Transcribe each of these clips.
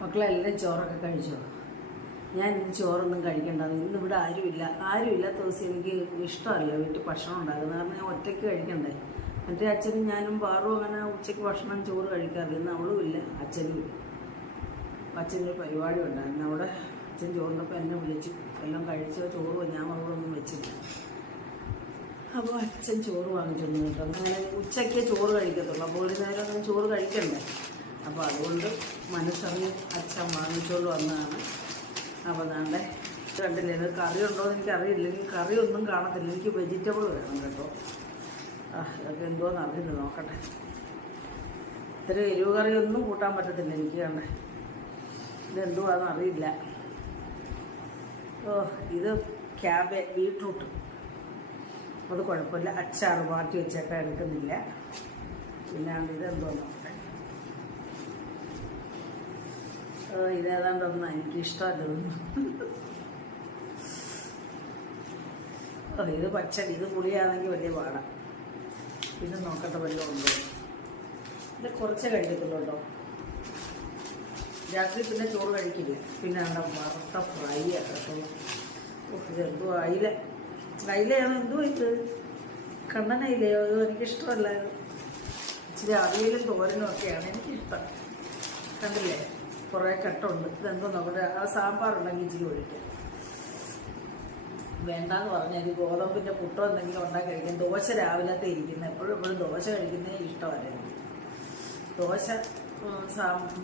മക്കളെല്ലാം ചോറൊക്കെ കഴിച്ചോ? ഞാൻ ഇന്ന് ചോറൊന്നും കഴിക്കണ്ട. ഇന്നിവിടെ ആരുമില്ലാത്ത ദിവസം എനിക്ക് ഇഷ്ടമല്ല വീട്ടിൽ ഭക്ഷണം ഉണ്ടാക്കുന്നത്. കാരണം ഞാൻ ഒറ്റയ്ക്ക് കഴിക്കണ്ടേ. എൻ്റെ അച്ഛനും ഞാനും പാറും അങ്ങനെ ഉച്ചയ്ക്ക് ഭക്ഷണം ചോറ് കഴിക്കാറില്ല. ഇന്ന് അവളും ഇല്ല, അച്ഛനും ഇല്ല. അച്ഛനൊരു പരിപാടി ഉണ്ടായിരുന്നു. അവിടെ അച്ഛൻ ചോറിനപ്പോൾ എന്നെ വിളിച്ചു. എല്ലാം കഴിച്ചോ? ചോറ് ഞാൻ അവളൊന്നും വെച്ചില്ല. അപ്പോൾ അച്ഛൻ ചോറ് വാങ്ങിച്ചൊന്നും കേട്ടോ. അങ്ങനെ ഉച്ചയ്ക്കേ ചോറ് കഴിക്കത്തുള്ളൂ. അപ്പോൾ ഒരു നേരം ഒന്നും ചോറ് കഴിക്കണ്ടേ. അപ്പോൾ അതുകൊണ്ട് മനസ്സറിഞ്ഞ് അച്ഛൻ വാങ്ങിച്ചുകൊണ്ട് വന്നതാണ്. അപ്പോൾ അതാണ്ട് കണ്ടില്ലേ, ഇത് കറി ഉണ്ടോ എന്ന് എനിക്കറിയില്ല. എനിക്ക് കറിയൊന്നും കാണത്തില്ല. എനിക്ക് വെജിറ്റബിൾ വേണം കേട്ടോ. ഇതൊക്കെ എന്തോന്ന് അറിയില്ല, നോക്കട്ടെ. ഇത്ര എരിവ് കറിയൊന്നും കൂട്ടാൻ പറ്റത്തില്ല എനിക്ക്. കണ്ടേ, ഇതെന്തുവാന്ന് അറിയില്ല. ഇത് ബീട്രൂട്ട്. അത് കുഴപ്പമില്ല. അച്ചാറ് മാറ്റി വെച്ചൊക്കെ എടുക്കുന്നില്ല. പിന്നെ ഇതെന്തോ നോക്കട്ടെ. ഇതേതാണ്ടൊന്നും എനിക്കിഷ്ടമല്ല. ഇത് പച്ചടി. ഇത് പുളിയാണെങ്കിൽ വലിയ പാടാം. ഇത് നോക്കട്ടെ വല്ലതും ഉണ്ടോ. ഇത് കുറച്ചേ കഴിക്കത്തുള്ളൂ കേട്ടോ. രാത്രി പിന്നെ ചോറ് കഴിക്കില്ല. പിന്നെ വറുത്ത ഫ്രൈ കേട്ടോ. ഇതെന്തോ അയിലയാണ്. എന്തോ ഇത് കണ്ണനയിലയോ? എനിക്കിഷ്ടമല്ല. ഇച്ചിരി അവിയലും തോരനും ഒക്കെയാണ് എനിക്കിഷ്ടം. കണ്ടില്ലേ, കുറേ കെട്ടുണ്ട്. ഇതെന്തോ നോക്കട്ടെ. ആ സാമ്പാറുണ്ടെങ്കിൽ ഇച്ചിരി ഒഴിക്കാം. വേണ്ടാന്ന് പറഞ്ഞാൽ ഇത് ഗോതമ്പിൻ്റെ പുട്ടോ എന്തെങ്കിലും ഉണ്ടാക്കി കഴിക്കും. ദോശ രാവിലത്തെ ഇരിക്കുന്നത് എപ്പോഴും ദോശ കഴിക്കുന്നതിന് ഇഷ്ടമല്ല എനിക്ക്. ദോശ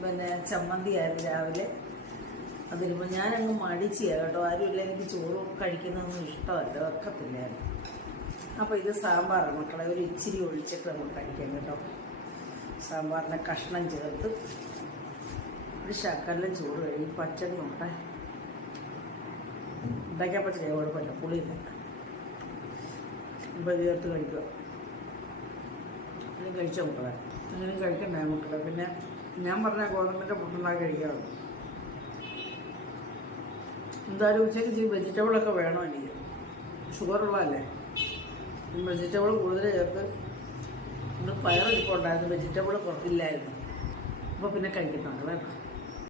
പിന്നെ ചമ്മന്തിയായിരുന്നു രാവിലെ. അതിലിപ്പോൾ ഞാനങ്ങ് മടിച്ചിയാണ് കേട്ടോ. ആരുമില്ല, എനിക്ക് ചോറ് കഴിക്കുന്നതൊന്നും ഇഷ്ടമല്ല, വെക്കത്തില്ലായിരുന്നു. അപ്പോൾ ഇത് സാമ്പാറാണ് മക്കളെ. ഒരു ഇച്ചിരി ഒഴിച്ചിട്ട് നമുക്ക് കഴിക്കാം കേട്ടോ. സാമ്പാറിനെ കഷ്ണം ചേർത്ത് ഒരു ശകലം ചോറ് കഴിയും. പച്ചടി നോട്ടെ. ഉണ്ടാക്കിയാൽ പച്ചടി കുഴപ്പമില്ല, പുളിയില്ല. ഇപ്പോൾ ഇത് ചേർത്ത് കഴിക്കുക. ഇനി കഴിച്ചോ മക്കളെ. അങ്ങനെ കഴിക്കണ്ടേ മക്കളെ. പിന്നെ ഞാൻ പറഞ്ഞ ഗോതമ്പിൻ്റെ പുട്ടുണ്ടാക്കി കഴിക്കാറുണ്ട്. എന്തായാലും ഉച്ചയ്ക്ക് ഇച്ചിരി വെജിറ്റബിളൊക്കെ വേണം എനിക്ക്. ഷുഗറുള്ളതല്ലേ. വെജിറ്റബിൾ കൂടുതൽ ചേർത്ത്. ഇന്ന് പയറിപ്പോൾ ഉണ്ടായിരുന്നു, വെജിറ്റബിൾ ഇല്ലായിരുന്നു. അപ്പോൾ പിന്നെ കഴിക്കുന്നുണ്ട് വേണ്ട.